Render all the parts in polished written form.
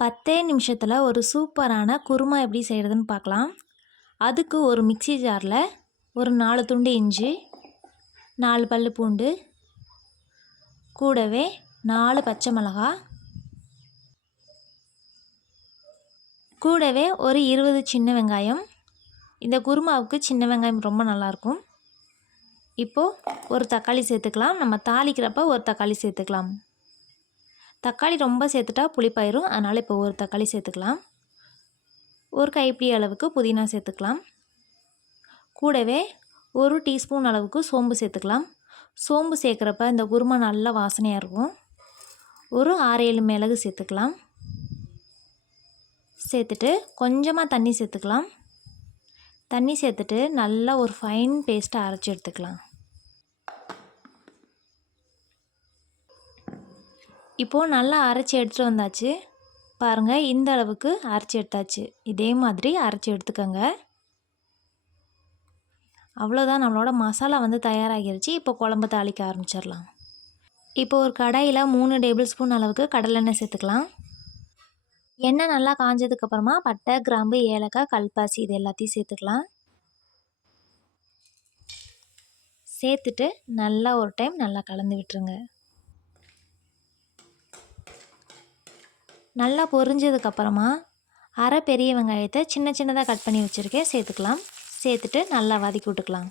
10 நிமிஷத்தில் ஒரு சூப்பரான குருமா எப்படி செய்கிறதுன்னு பார்க்கலாம். அதுக்கு ஒரு மிக்ஸி ஜாரில் ஒரு 4 துண்டு இஞ்சி, 4 பல்லு பூண்டு, கூடவே 4 பச்சை மிளகா, கூடவே ஒரு 20 சின்ன வெங்காயம். இந்த குருமாவுக்கு சின்ன வெங்காயம் ரொம்ப நல்லாயிருக்கும். இப்போது ஒரு தக்காளி சேர்த்துக்கலாம். நம்ம தாளிக்கிறப்ப ஒரு தக்காளி சேர்த்துக்கலாம். தக்காளி ரொம்ப சேர்த்துட்டா புளிப்பாயிரும். அதனால் இப்போ ஒரு தக்காளி சேர்த்துக்கலாம். ஒரு கைப்பிடி அளவுக்கு புதினா சேர்த்துக்கலாம். கூடவே ஒரு டீஸ்பூன் அளவுக்கு சோம்பு சேர்த்துக்கலாம். சோம்பு சேர்க்குறப்ப இந்த குருமா நல்ல வாசனையாக இருக்கும். ஒரு 6-7 மிளகு சேர்த்துக்கலாம். சேர்த்துட்டு கொஞ்சமாக தண்ணி சேர்த்துக்கலாம். தண்ணி சேர்த்துட்டு நல்லா ஒரு ஃபைன் பேஸ்ட்டை அரைச்சி எடுத்துக்கலாம். இப்போது நல்லா அரைச்சி எடுத்துகிட்டு வந்தாச்சு. பாருங்கள், இந்த அளவுக்கு அரைச்சி எடுத்தாச்சு. இதே மாதிரி அரைச்சி எடுத்துக்கோங்க. அவ்வளோதான், நம்மளோட மசாலா தயாராகிருச்சு. இப்போ குழம்பு தாளிக்க ஆரம்பிச்சிடலாம். இப்போ ஒரு கடாயில் 3 டேபிள் ஸ்பூன் அளவுக்கு கடலெண்ணெய் சேர்த்துக்கலாம். எண்ணெய் நல்லா காஞ்சதுக்கப்புறமா பட்டை, கிராம்பு, ஏலக்காய், கல்பாசி இது எல்லாத்தையும் சேர்த்துக்கலாம். சேர்த்துட்டு நல்லா ஒரு டைம் நல்லா கலந்து விட்டுருங்க. நல்லா பொரிஞ்சதுக்கப்புறமா அரை பெரிய வெங்காயத்தை சின்ன சின்னதாக கட் பண்ணி வச்சுருக்கேன் சேர்த்துக்கலாம். சேர்த்துட்டு நல்லா வதக்கி விட்டுக்கலாம்.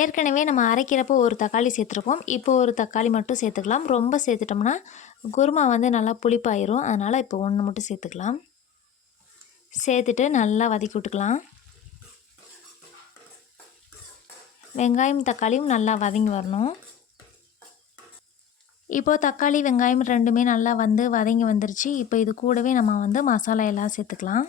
ஏற்கனவே நம்ம அரைக்கிறப்போ ஒரு தக்காளி சேர்த்துருக்கோம். இப்போ ஒரு தக்காளி மட்டும் சேர்த்துக்கலாம். ரொம்ப சேர்த்துட்டோம்னா குருமா நல்லா புளிப்பாயிரும். அதனால் இப்போ 1 மட்டும் சேர்த்துக்கலாம். சேர்த்துட்டு நல்லா வதக்கி விட்டுக்கலாம். வெங்காயம் தக்காளியும் நல்லா வதங்கி வரணும். இப்போது தக்காளி வெங்காயம் ரெண்டுமே நல்லா வதங்கி வந்துருச்சு. இப்போ இது கூடவே நம்ம மசாலா எல்லாம் சேர்த்துக்கலாம்.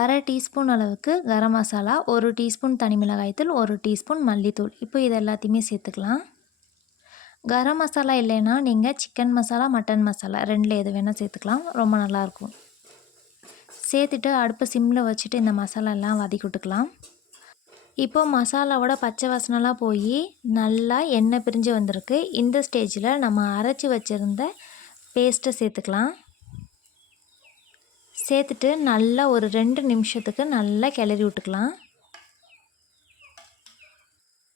அரை டீஸ்பூன் அளவுக்கு கரம் மசாலா, 1 டீஸ்பூன் தனி மிளகாய்த்தூள், 1 டீஸ்பூன் மல்லித்தூள். இப்போ இது எல்லாத்தையுமே சேர்த்துக்கலாம். கரம் மசாலா இல்லைன்னா நீங்கள் சிக்கன் மசாலா, மட்டன் மசாலா 2ல் எது வேணால் சேர்த்துக்கலாம். ரொம்ப நல்லாயிருக்கும். சேர்த்துட்டு அடுப்பை சிம்மில் வச்சுட்டு இந்த மசாலா எல்லாம் வதக்கி விட்டுக்கலாம். இப்போது மசாலாவோட பச்சை வாசனைலாம் போய் நல்லா எண்ணெய் பிரிஞ்சு வந்திருக்கு. இந்த ஸ்டேஜில் நம்ம அரைச்சி வச்சுருந்த பேஸ்ட்டை சேர்த்துக்கலாம். சேர்த்துட்டு நல்லா ஒரு 2 நிமிஷத்துக்கு நல்லா கிளறி விட்டுக்கலாம்.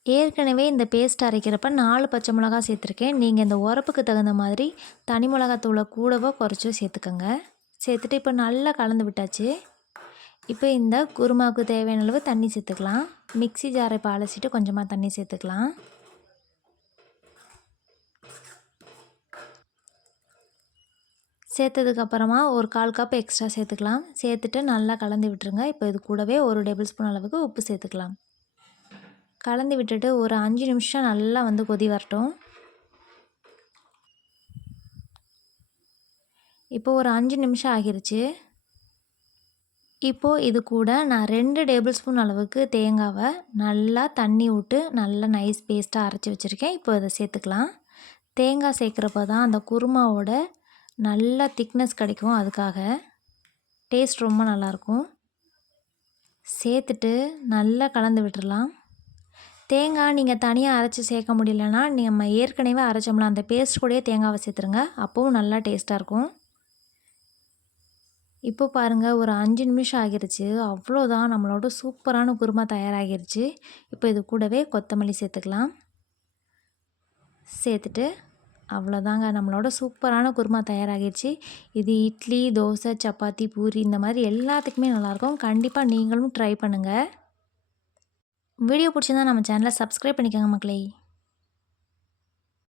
ஏற்கனவே இந்த பேஸ்ட் அரைக்கிறப்ப 4 பச்சை மிளகா சேர்த்துருக்கேன். நீங்கள் இந்த உரப்புக்கு தகுந்த மாதிரி தனி மிளகாத்தூளை கூடவோ குறைச்சோ சேர்த்துக்கோங்க. சேர்த்துட்டு இப்போ நல்லா கலந்து விட்டாச்சு. இப்போ இந்த குருமாவுக்கு தேவையான அளவு தண்ணி சேர்த்துக்கலாம். மிக்ஸி ஜாரை இப்போ அலசிட்டு கொஞ்சமாக தண்ணி சேர்த்துக்கலாம். சேர்த்ததுக்கப்புறமா ஒரு 1/4 கப் எக்ஸ்ட்ரா சேர்த்துக்கலாம். சேர்த்துட்டு நல்லா கலந்து விட்டுருங்க. இப்போ இது கூடவே 1 டேபிள் ஸ்பூன் அளவுக்கு உப்பு சேர்த்துக்கலாம். கலந்து விட்டுட்டு ஒரு 5 நிமிஷம் நல்லா கொதி வரட்டும். இப்போ ஒரு 5 நிமிஷம் ஆகிருச்சு. இப்போது இது கூட நான் 2 டேபிள் ஸ்பூன் அளவுக்கு தேங்காவை நல்லா தண்ணி விட்டு நல்லா நைஸ் பேஸ்ட்டாக அரைச்சி வச்சுருக்கேன். இப்போ இதை சேர்த்துக்கலாம். தேங்காய் சேர்க்குறப்ப தான் அந்த குருமாவோட நல்லா திக்னஸ் கிடைக்கும். அதுக்காக டேஸ்ட் ரொம்ப நல்லாயிருக்கும். சேர்த்துட்டு நல்லா கலந்து விட்டுடலாம். தேங்காய் நீங்கள் தனியாக அரைச்சி சேர்க்க முடியலன்னா நம்ம ஏற்கனவே அரைச்சோம்ல அந்த பேஸ்ட் கூடயே தேங்காவை சேர்த்துருங்க. அப்போவும் நல்லா டேஸ்ட்டாக இருக்கும். இப்போ பாருங்கள், ஒரு 5 நிமிஷம் ஆகிருச்சு. அவ்வளோதான், நம்மளோட சூப்பரான குருமா தயாராகிருச்சு. இப்போ இது கூடவே கொத்தமல்லி சேர்த்துக்கலாம். சேர்த்துட்டு அவ்வளோதாங்க, நம்மளோட சூப்பரான குருமா தயாராகிருச்சு. இது இட்லி, தோசை, சப்பாத்தி, பூரி இந்த மாதிரி எல்லாத்துக்குமே நல்லாயிருக்கும். கண்டிப்பாக நீங்களும் ட்ரை பண்ணுங்கள். வீடியோ பிடிச்சிருந்தா நம்ம சேனலை சப்ஸ்கிரைப் பண்ணிக்கோங்க மக்களே.